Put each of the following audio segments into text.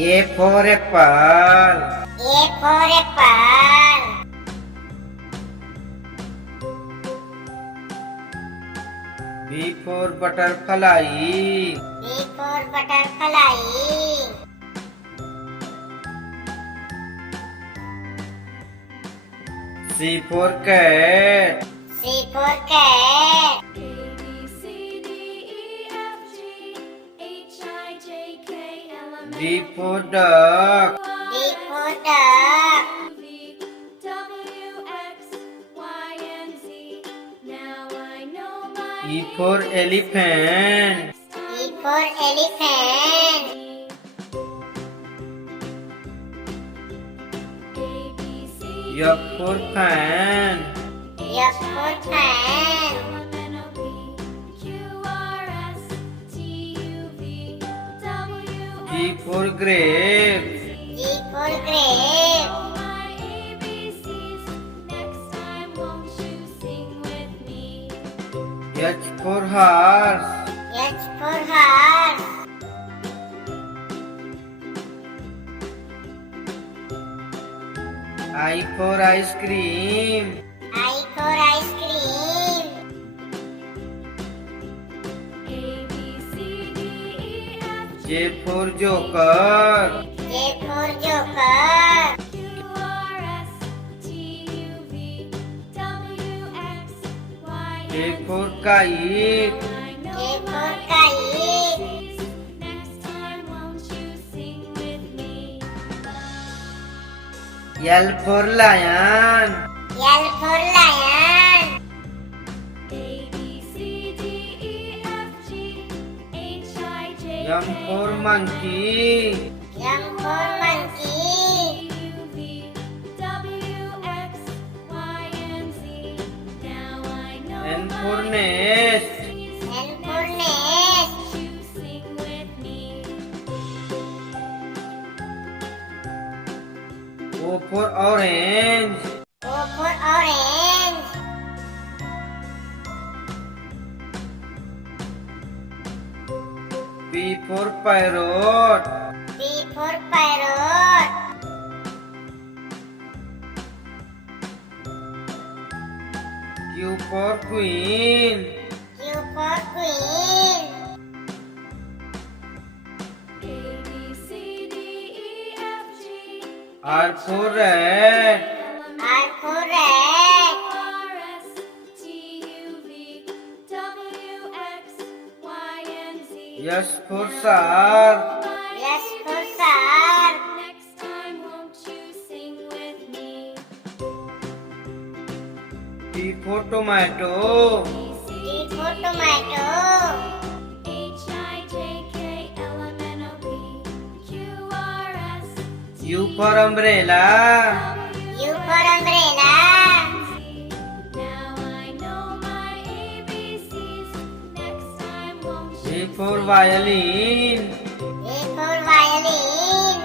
A for apple. A for apple. B for butterfly. B for butterfly. C for cat. C for cat. D for duck. D for duck. E for elephant. E for elephant. F for fan. F for fan. G for grapes. G for grape. H for horse. H for horse. I for ice cream. I for ice cream. J for joker. J for joker. K for kite. K for kite. L for lion. L for lion. M for monkey. M for monkey. N for nest. N for nest. O for orange. O for orange. P for parrot. P for parrot. Q for queen. Q for queen. R for rat. R for rat. S for shark. S for shark. T for tomato. T for tomato. U for umbrella. U for umbrella. V for violin. V for violin.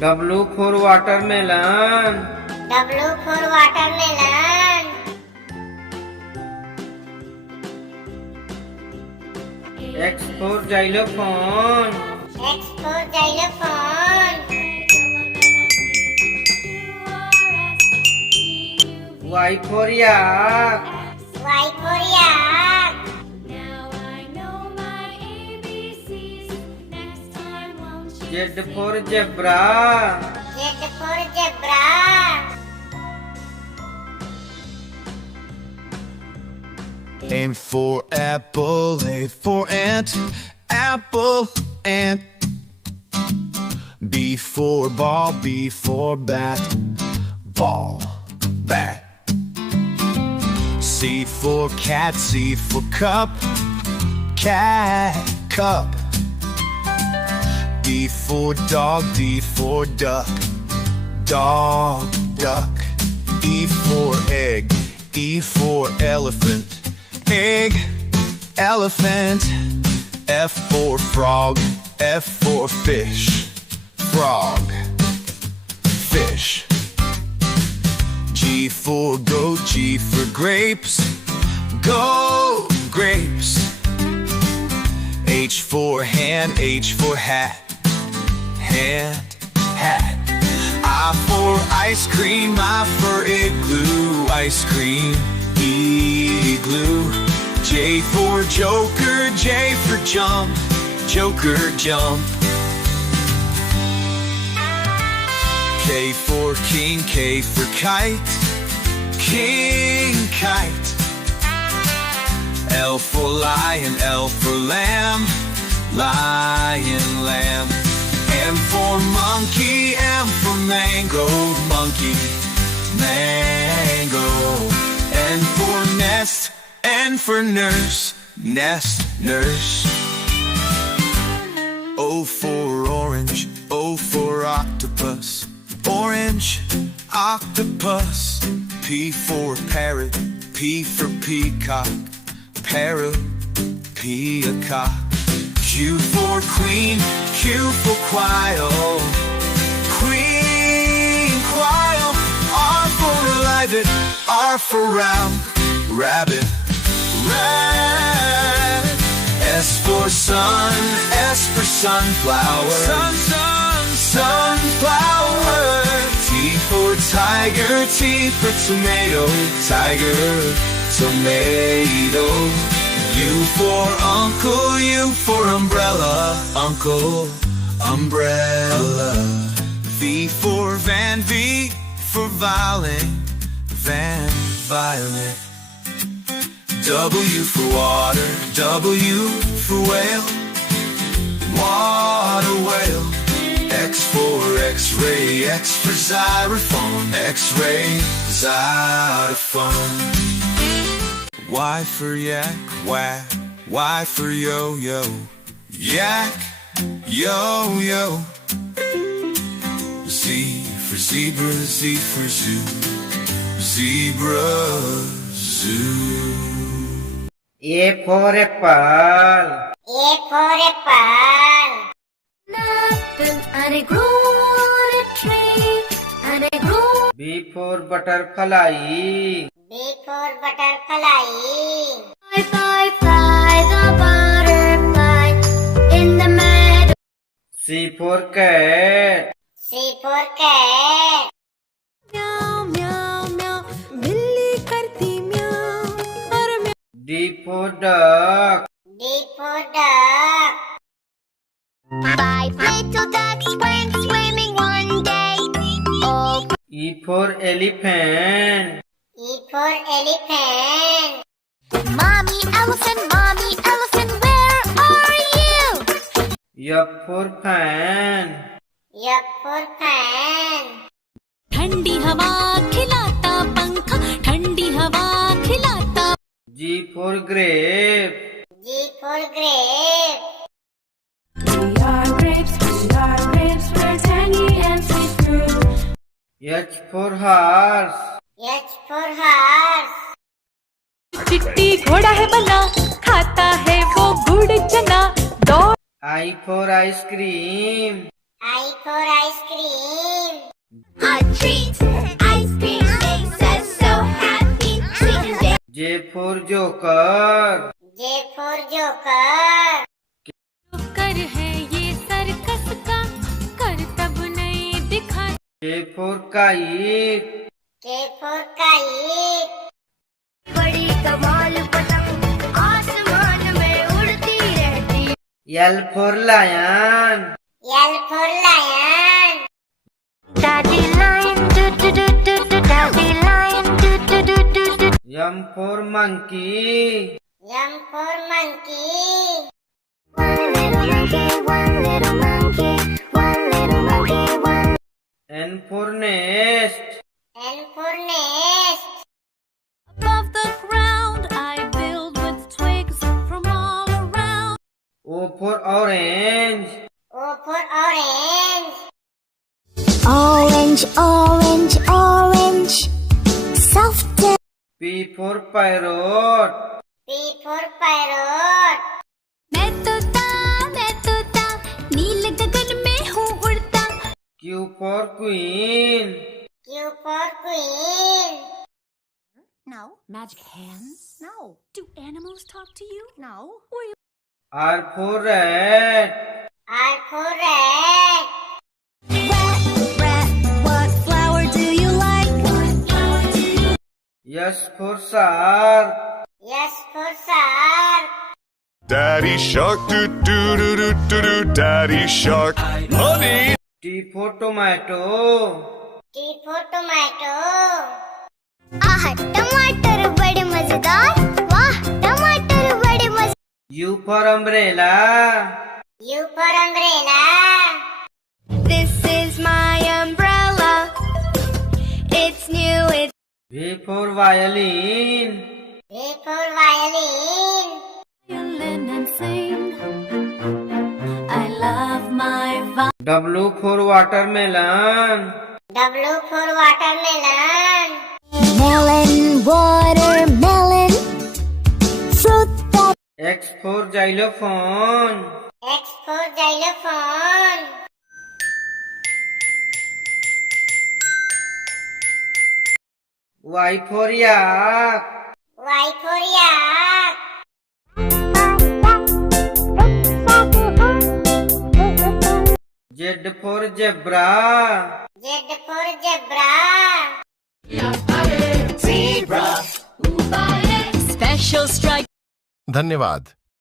W for watermelon. W for watermelon. X for xylophone. X for xylophone. Y for yak. Y for yak. Z for zebra. Z for zebra. A for apple, A for ant, apple, ant. B for ball, B for bat, ball, bat. C for cat, C for cup, cat, cup. D for dog, D for duck, dog, duck. E for egg, E for elephant, egg, elephant. F for frog, F for fish, frog, fish. G for goat, G for grapes, go grapes. H for hand, H for hat. Hand, hat. I for ice cream, I for igloo. Ice cream, igloo. J for joker, J for jump. Joker, jump. K for king, K for kite. King, kite. L for lion, L for lamb. Lion, lamb. M for monkey, M for mango. Monkey, mango. N for nest, N for nurse. Nest, nurse. O for orange, O for octopus. Orange, octopus. P for parrot, P for peacock. Parrot, peacock. Q for queen, Q for quail. Queen, quail. R for rabbit, R for round. Rabbit, rabbit. S for sun, S for sunflower. Sun, sun, sunflower. T for tiger, T for tomato. Tiger, tomato. U for uncle, U for umbrella. Uncle, umbrella. V for van, V for violin. Van, violin. W for water, W for whale. Water whale. X for x-ray, X for xylophone. X-ray, xylophone. Y for yak, whack. Y for yo-yo. Yak, yo-yo. Z for zebra, Z for zoo. Zebra, zoo. A for apple. A for apple. Apple and it grew on a tree and it grew. B for butterfly. B for butterfly. Fly, fly, fly, the butterfly in the meadow. C for cat. C for cat. Meow, meow, meow, बिल्ली करती meow और meow. D for duck. D for duck. 5 little ducks went swimming one day. Oh, E for elephant. E for elephant. mommy elephant, where are you? F for fan. F for fan. ठंडी हवा खिलाता पंखा, ठंडी हवा खिलाता. G for grape. G for grape. We are grapes, we're tangy and sweet fruit. H for horse. H for horse. चिट्टी घोड़ा है बना, खाता है वो गुड़ चना. दौड़ I for ice cream. I for ice cream. A treat, ice cream makes us so happy. Sweet and very. J for joker. J for joker. कर है ये सर्कस का, कर तब नहीं दिखा. K for kite. K for kite. बड़ी कमाल पतंग आसमान में उड़ती रहती. L for lion. L for lion. Daddy lion, do do do do do. Daddy lion, do do do do do. M for monkey. M for monkey. One little monkey, one little monkey, one little monkey, one. N for nest. N for nest. Above the ground I build with twigs from all around. O for orange. O for orange. Orange, orange, orange. Soft. P for parrot. P for parrot. मैं तोता, नील गगन में हूँ उड़ता. Q for queen. Q for queen. No. Magic hands? No. Do animals talk to you? No. Or R for rat. R for rat. Rat, what flower do you like? S for shark. S for shark. Daddy shark, do do do do do do. Daddy shark, honey. T for tomato. T for tomato. आह टमाटर बड़े मजेदार वाह टमाटर बड़े मजेदार U for umbrella. U for umbrella. This is my umbrella it's new it's V for violin. V for violin. violin and sing I love my W for watermelon. W for watermelon. melon watermelon fruit that X for xylophone. X for xylophone. Y for yak. Y for yak. Z for zebra. Z for zebra. special strike धन्यवाद।